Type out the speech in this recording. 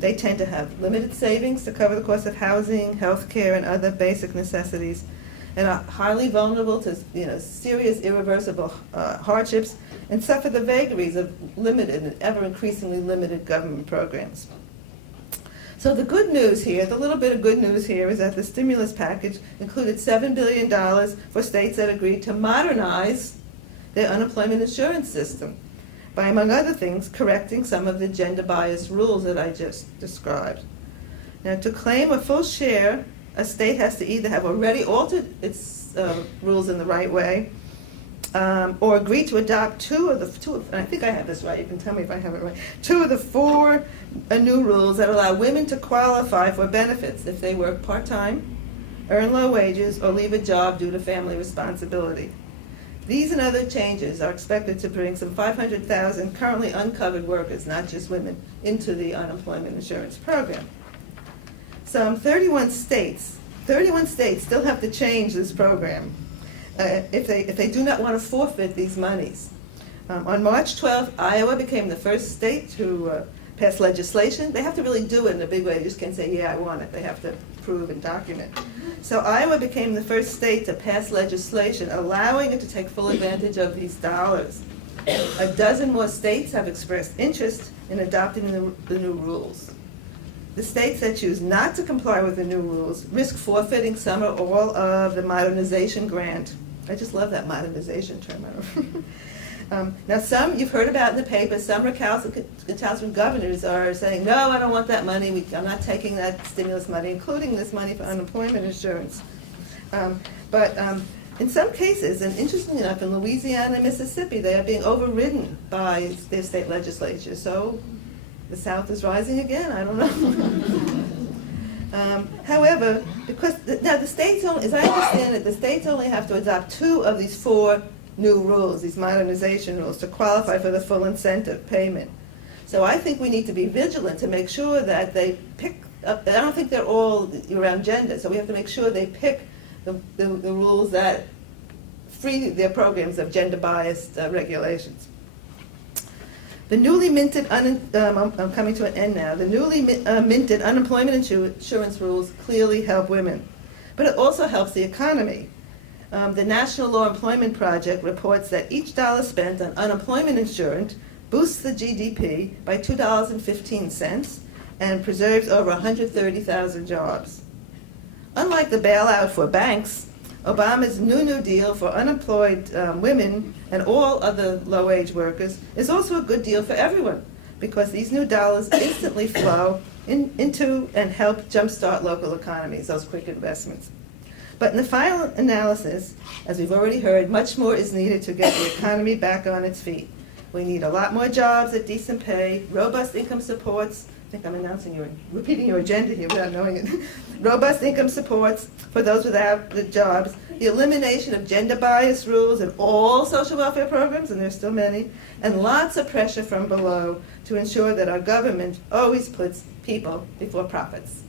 They tend to have limited savings to cover the cost of housing, health care, and other basic necessities, and are highly vulnerable to serious irreversible hardships, and suffer the vagaries of limited and ever increasingly limited government programs. So the good news here, the little bit of good news here, is that the stimulus package included $7 billion for states that agreed to modernize their unemployment insurance system by, among other things, correcting some of the gender-biased rules that I just described. Now, to claim a full share, a state has to either have already altered its rules in the right way, or agree to adopt and I think I have this right, you can tell me if I have it right, 2 of the 4 new rules that allow women to qualify for benefits if they work part-time, earn low wages, or leave a job due to family responsibility. These and other changes are expected to bring some 500,000 currently uncovered workers, not just women, into the unemployment insurance program. Some 31 states still have to change this program if they do not want to forfeit these monies. On March 12th, Iowa became the first state to pass legislation. They have to really do it in a big way. They just can't say, yeah, I want it. They have to prove and document. So Iowa became the first state to pass legislation allowing it to take full advantage of these dollars. A dozen more states have expressed interest in adopting the new rules. The states that choose not to comply with the new rules risk forfeiting some or all of the modernization grant. I just love that modernization term. Now some, you've heard about in the paper, some recalcitrant governors are saying, no, I don't want that money, I'm not taking that stimulus money, including this money for unemployment insurance. But in some cases, and interestingly enough, in Louisiana and Mississippi, they are being overridden by their state legislatures. So the South is rising again, I don't know. However, because now the states only, as I understand it, the states only have to adopt 2 of these 4 new rules, these modernization rules, to qualify for the full incentive payment. So I think we need to be vigilant to make sure that they pick up, I don't think they're all around gender, so we have to make sure they pick the rules that free their programs of gender-biased regulations. The newly minted, I'm coming to an end now, the newly minted unemployment insurance rules clearly help women, but it also helps the economy. The National Law Employment Project reports that each dollar spent on unemployment insurance boosts the GDP by $2.15 and preserves over 130,000 jobs. Unlike the bailout for banks, Obama's New Deal for unemployed women and all other low-wage workers is also a good deal for everyone, because these new dollars instantly flow into and help jumpstart local economies, those quick investments. But in the final analysis, as we've already heard, much more is needed to get the economy back on its feet. We need a lot more jobs at decent pay, robust income supports. I think I'm repeating your agenda here without knowing it. Robust income supports for those without the jobs, the elimination of gender-biased rules in all social welfare programs, and there's still many, and lots of pressure from below to ensure that our government always puts people before profits.